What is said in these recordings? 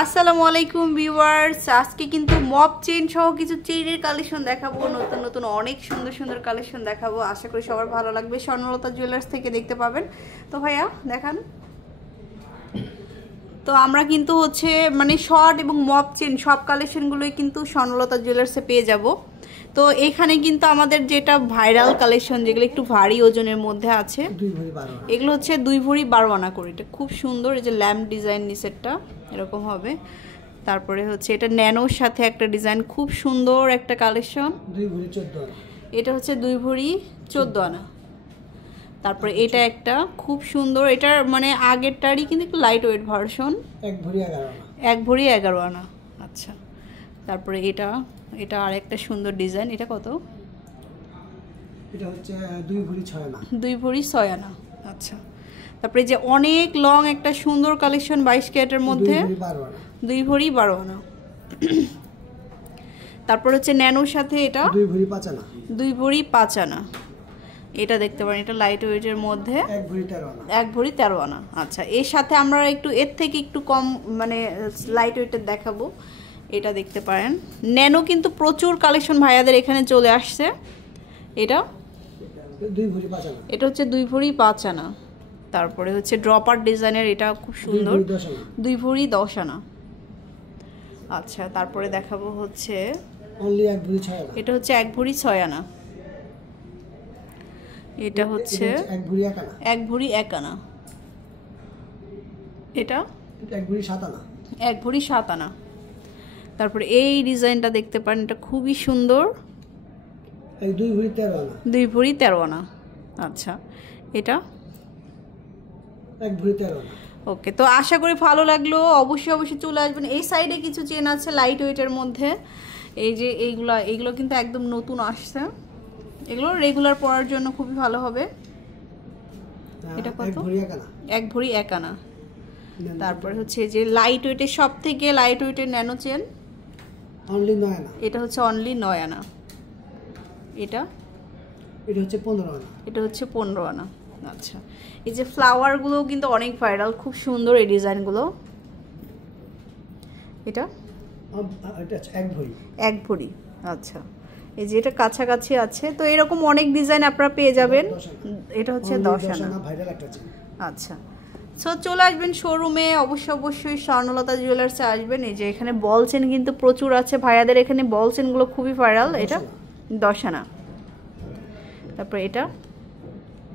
আসসালামু আলাইকুম ভিউয়ার্স, আজকে কিন্তু মপ চেইন সহ কিছু চেইনের কালেকশন দেখাবো। নতুন নতুন অনেক সুন্দর সুন্দর কালেকশন দেখাবো। আশা করি সবার ভালো লাগবে। স্বর্ণলতা জুয়েলার্স থেকে দেখতে পাবেন। তো ভাইয়া দেখান। তো আমরা কিন্তু মানে শর্ট এবং মপ চেইন সব কালেকশনগুলোই কিন্তু স্বর্ণলতা জুয়েলার্সে পেয়ে যাব। তো এখানে কিন্তু আমাদের যেটা ভাইরাল কালেকশন, যেগুলো একটু ভারী ওজনের মধ্যে আছে, এগুলো হচ্ছে 2 ভরি 12 আনা করে। এটা খুব সুন্দর, এই যে ল্যাম্প ডিজাইন নিচেরটা এরকম হবে। তারপরে হচ্ছে এটা ন্যানোর সাথে একটা ডিজাইন, খুব সুন্দর একটা কালেকশন। 2 ভরি 14 আনা, এটা হচ্ছে 2 ভরি 14 আনা। তারপরে এটা একটা খুব সুন্দর, এটার মানে আগেরটারই কিন্তু একটু লাইট ওয়েট ভার্সন। 1 ভরি 11 আনা, 1 ভরি 11 আনা। আচ্ছা, তারপরে এটা আরেকটা সুন্দর ডিজাইন। এটা কত? এটা হচ্ছে 2 ভরি 6 আনা, 2 ভরি 6 আনা। আচ্ছা, তারপরে যে অনেক লং একটা সুন্দর কালেকশন 22 ক্যারেটের মধ্যে, 2 ভরি 12 আনা। তারপর হচ্ছে ন্যানোর সাথে এটা 2 ভরি 5 আনা, 2 ভরি 5 আনা। এটা দেখতে পারেন, এটা লাইট ওয়েটের মধ্যে 1 ভরি 13 আনা, 1 ভরি 13 আনা। আচ্ছা, এর সাথে আমরা এর থেকে একটু কম মানে লাইট ওয়েটের দেখাবো। এটা দেখতে পারেন, ন্যানো কিন্তু প্রচুর কালেকশন ভাইয়াদের এখানে চলে আসছে। এটা 2 ভরি 5 আনা, এটা হচ্ছে 2 ভরি 5 আনা। তারপরে হচ্ছে ড্রপার ডিজাইনের, এটা খুব সুন্দর, 2 ভরি 10 আনা। আচ্ছা, তারপরে দেখাবো হচ্ছে অনলি 1 ভরি 6 আনা, এটা হচ্ছে 1 ভরি 6 আনা। এটা হচ্ছে 1 ভরি 1 আনা, 1 ভরি 1 আনা। এটা 1 ভরি 7 আনা, 1 ভরি 7 আনা। তারপরে এই ডিজাইনটা দেখতে পারেন, এটা খুবই সুন্দর, 2 ভরি 13 আনা, 2 ভরি 13 আনা। আচ্ছা, এটা 1 ভরি 13 আনা। ওকে, তো আশা করি ভালো লাগলো। অবশ্যই চলে আসবেন। এই সাইডে কিছু চেন আছে লাইট ওয়েটের মধ্যে, এই যে এইগুলো কিন্তু একদম নতুন আসছে। এগুলো রেগুলার পরার জন্য খুবই ভালো হবে। এটা কত? 1 ভরি 1 আনা, 1 ভরি 1 আনা। তারপরে হচ্ছে যে লাইট ওয়েটের, সব থেকে লাইট ওয়েটের ন্যানো চেন, অনলি 9 আনা, এটা হচ্ছে অনলি 9 আনা। এটা হচ্ছে 15 আনা, এটা হচ্ছে 15 আনা। আচ্ছা, এই যে ফ্লাওয়ারগুলো কিন্তু অনেক ভাইরাল, খুব সুন্দর এই ডিজাইনগুলো। এটা 1 ভরি 1 ভরি। আচ্ছা, এই যে এটা কাছাকাছি আছে, তো এরকম অনেক ডিজাইন আপনারা পেয়ে যাবেন। এটা হচ্ছে 10 আনা, ভাইরাল একটা চেন। আচ্ছা, সো চলে আসবেন শোরুমে। অবশ্যই স্বর্ণলতা জুয়েলার্সে আসবেন। এই যে এখানে বল চেন কিন্তু প্রচুর আছে ভাইয়াদের এখানে, বল চেনগুলো খুবই ভাইরাল। এটা 10 আনা। তারপর এটা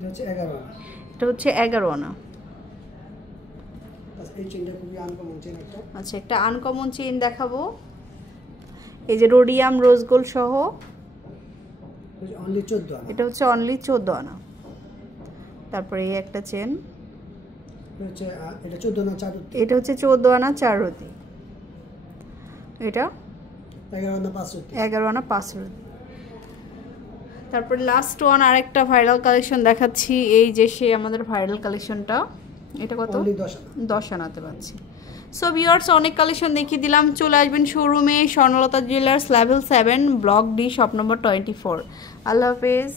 হচ্ছে 11 আনা, এটা হচ্ছে 11 আনা। এই চেনটা খুবই আনকমন চেন একটা। আচ্ছা, একটা আনকমন চেইন দেখাবো, এই যে রোডিয়াম রোজ গোল্ড সহ, অনলি 14 আনা, এটা হচ্ছে অনলি 14 আনা। তারপরে এই একটা চেন, এটা 14 আনা 4 রতি, এটা হচ্ছে 14 আনা 4 রতি। এটা 11 আনা 5 রতি, 11 আনা 5 রতি। তারপরে লাস্ট ওয়ান আরেকটা ভাইরাল কালেকশন দেখাচ্ছি। এই যে সে আমাদের ভাইরাল কালেকশনটা, এটা কত? অনলি 10 আনা, 10 আনাতে পাচ্ছি। সো ভিউয়ার্স, অনেক কালেকশন দেখিয়ে দিলাম। চলে আসবেন শোরুমে, Swarnalata jewellers, level 7, block D, shop number 24। আল্লাহ হাফেজ।